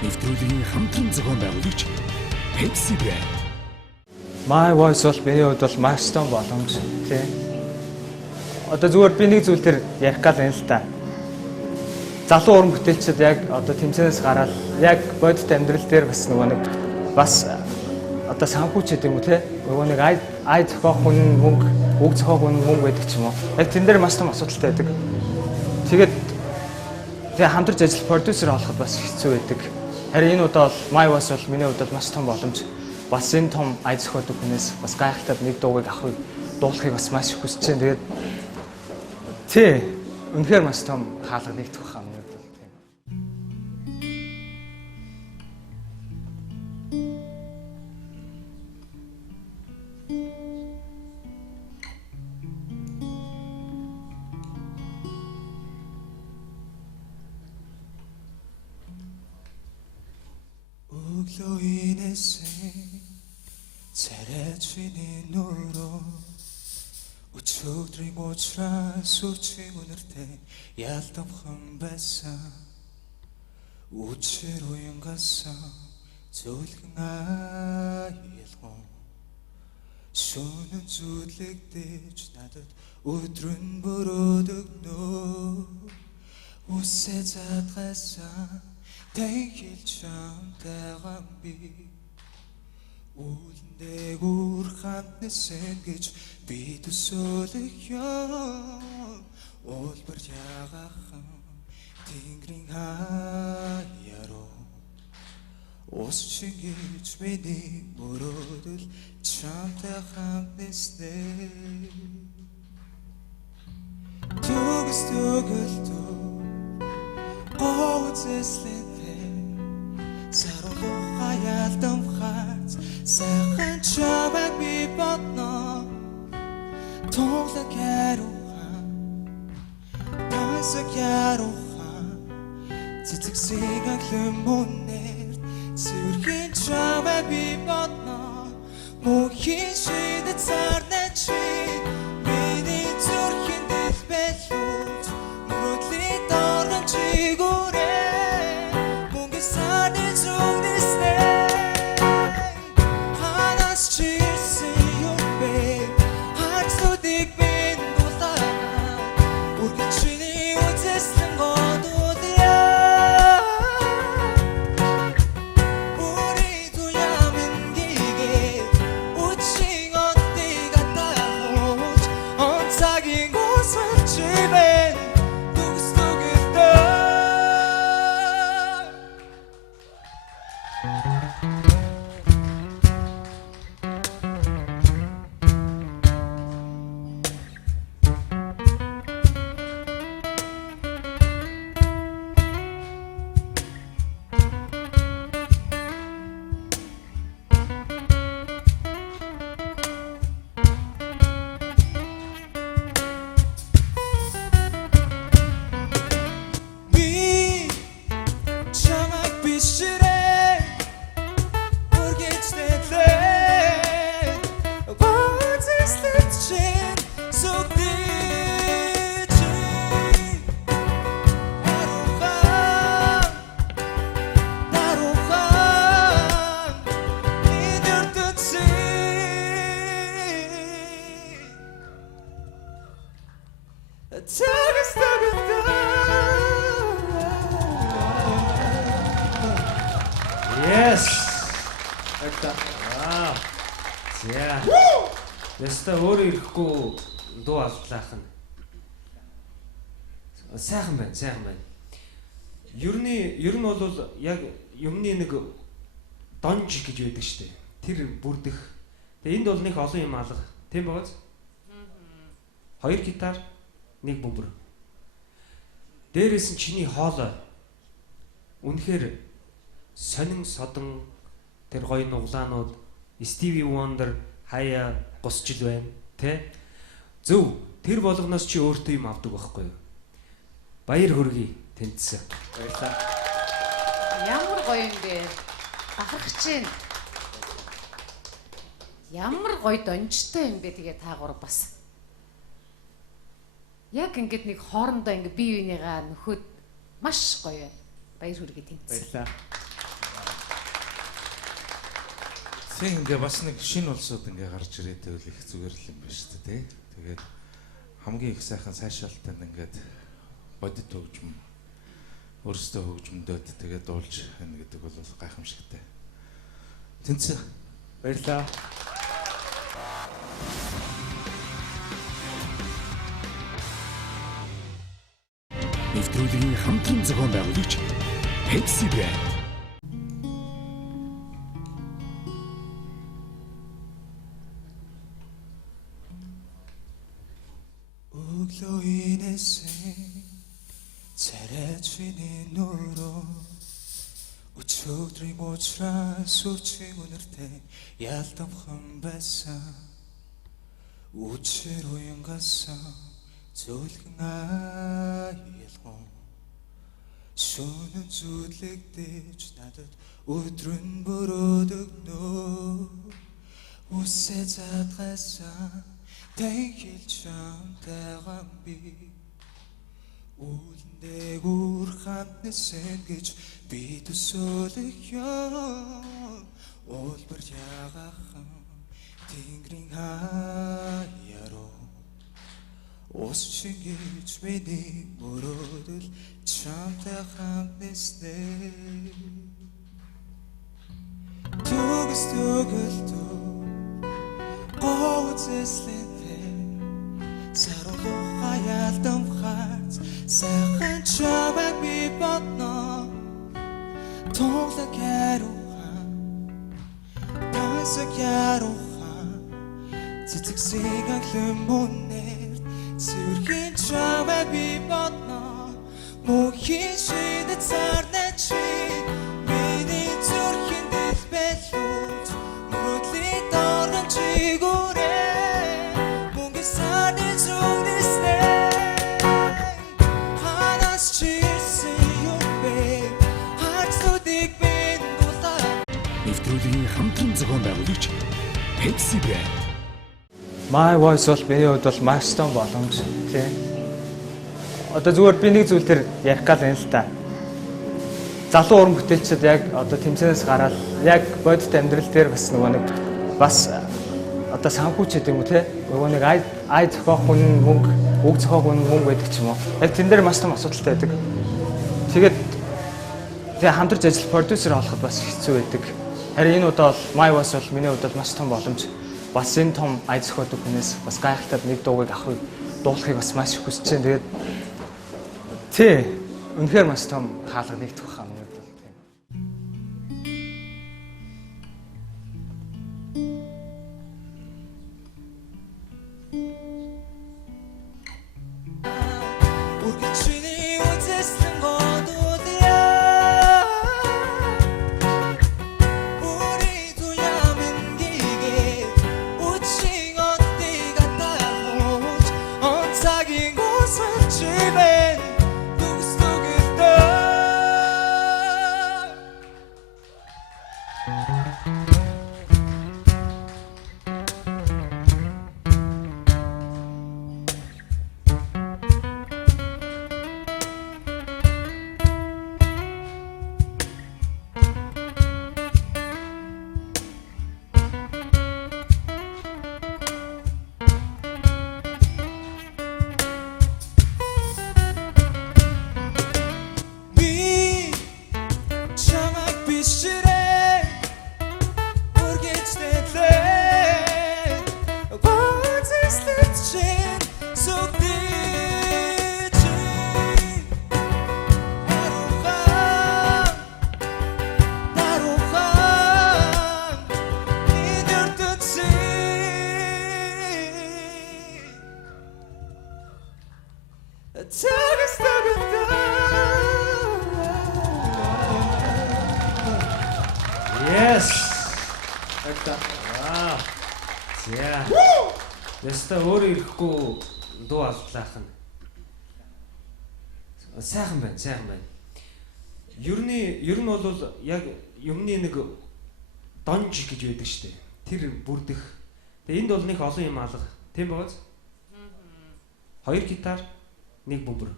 Нэвтрүүлгийн хамтран зохион байгуулагч Pepsi брэнд. My Voice бол миний хувьд бол маш том боломж тий. Одоо зүгээр би нэг зүйл төр ярих гал юм л та. Залуу уран бүтээлчид яг одоо тэмцэнээс гараад яг бодит амьдрал дээр бас нөгөө нэг бас одоо санхүүчэд юм уу тий. Нөгөө нэг ай зохиох хүн мөнгө, үг зохиох хүн мөнгө байдаг ч юм уу. Яг тэн дээр маш том асуудалтай байдаг. Тэгээд тэгээ хамтарч ажил продюсер олоход бас хэцүү байдаг. Харин энэ удаа бол My Voice бол миний хувьд бол маш том боломж. Бас энэ том ай зохиодог хүнээс бас гайхалтай нэг дуугийг авахыг дуулахыг бас маш их хүсэж байна. Тэгээд үнэхээр маш том хаалга нэгдэх байх юм бол тийм. 잘해지는 너로 우측들이 고추라 수치 문을때 얄떡한 배사 우치로 연가사 졸강아일호 수는 줄릭대 주나듯 우드른 부르득 너 우세자가사 대길참 대감비 내gur хатны сэнгэж би төсөөлөё олбор ягахан тэнгэрийн хаяаруу ус чингэж миний мөрөөдөл чамтай хамтнэстэй түгс түгэлтөө гоцэслэнтэй саруулах хаялдам хац сайхан чамайг би бодно туулаг ярухан тасаг ярухан цэцэгсийг аглэмүнээр сэрхэн чамайг би бодно мөхийн шидэт сарнэ чи миний зүрхийн дэлбэлүүд мөрөдлийн доргон чигүүрээ мөнгө сарны зүгнэснэ Yes. Это. Вау. За. Яста өөрөө ирэхгүй дуу автлаах нь. Сайхан байна, сайхан байна. Ер нь бол яг юмны нэг донж гэж байдаг шүү дээ. Тэр бүрдэх. Тэгээ энд бол нэг олон юм алга. Тийм байгааз? Хоёр гитар, нэг бөмбөр. Дээрээс нь чиний хоолой. Үнэхээр сонин содон тэр гоё нуглаанууд Stevie Wonder хаяа гусч ил байна тэ зөв тэр болгоноос чи өөртөө юм авдаг байхгүй юу баяр хүргэе тэнцсэн баярлалаа ямар гоё юм бэ бахархаж чинь ямар гоё донжтой юм бэ тэгээ та гур бас яг ингэж нэг хоорондоо ингэ бие биенийгаа нөхөд маш гоё баяр хүргэе тэнцсэн баярлалаа тэг ингээ бас нэг шинэ улсууд ингээ гарч ирээд байвал их зүгээр л юм байна шүү дээ тий. Тэгээд хамгийн их сайхан сайшаалтанд ингээд бодит хөгжим өөрсдөө хөгжмөдөд тэгээд дуулж байна гэдэг бол гайхамшигтай. Тэнцээ Баярлалаа. Нэвтрүүлгийн хамтран зохион байгуулагч Pepsi брэнд. өглөө инээсэн царайчны нуруу өчигдрийн уучраас үчиг үнэртэй ялдамхан байсан үчир уянгасан зөвлгөн айлгон шөнө зүлэгдэж надад өдрөн бородогноо үсэ задгасан Тэнгил чамтайган би үлдээгүр хамтнэсэн гэж би төсөөлөх ёо улбар ягахан тэнгэрийн хаяаруу ус чигэж миний мөрөөдөл чамтай хамтнэснэ түгс түгэлтөө гоцэслэн Сарулуу хаялдан хац сайхан чамайг би бодно туулаг ярухан тасаг ярухан цэцэгсийг аглан мөнээр зүрхийн чамайг би бодно мөнхийн шидэт сарна чи миний зүрхийн дэлбэлүүд мөрөдлийн доргон чигүүрээ Нэвтрүүлгийн хамтран зохион байгуулагч Pepsi брэнд. My Voice бол миний хувьд бол маш том боломж тий. Одоо зүгээр би нэг зүйл төр ярих гал байна л та. Залуу уран бүтээлчид яг одоо тэмцээнээс гараад яг бодит амьдрал дээр бас нөгөө нэг бас одоо санхүүч гэдэг юм уу тий. Нөгөө нэг ай зохиох хүн мөнгө, үг зохиох хүн мөнгө байдаг ч юм уу. Яг тэн дээр маш том асуудалтай байдаг. Тэгээд тэгээ хамтарч ажил продюсер олоход бас хэцүү байдаг. Харин энэ удаа бол My Voice бол миний хувьд маш том боломж. Бас энэ том ай зохиодог хүнээс бас гайхалтай нэг дуугийг авахыг дуулахыг бас маш их хүсэж байна. Тэгээд тий үнэхээр маш том хаалга нэгдэх байх юм бол тийм. Yes. Это. Вау. Yeah. Яста өөр ирэхгүй дуу алдлаах нь. Сайхан байна, сайхан байна. Ер нь бол яг юмны нэг донж гэж байдаг шүү дээ. Тэр бүрдэх. Тэгээ энд бол нэг олон юм алга. Тийм бооз? 2 гитар, 1 бөмбөр.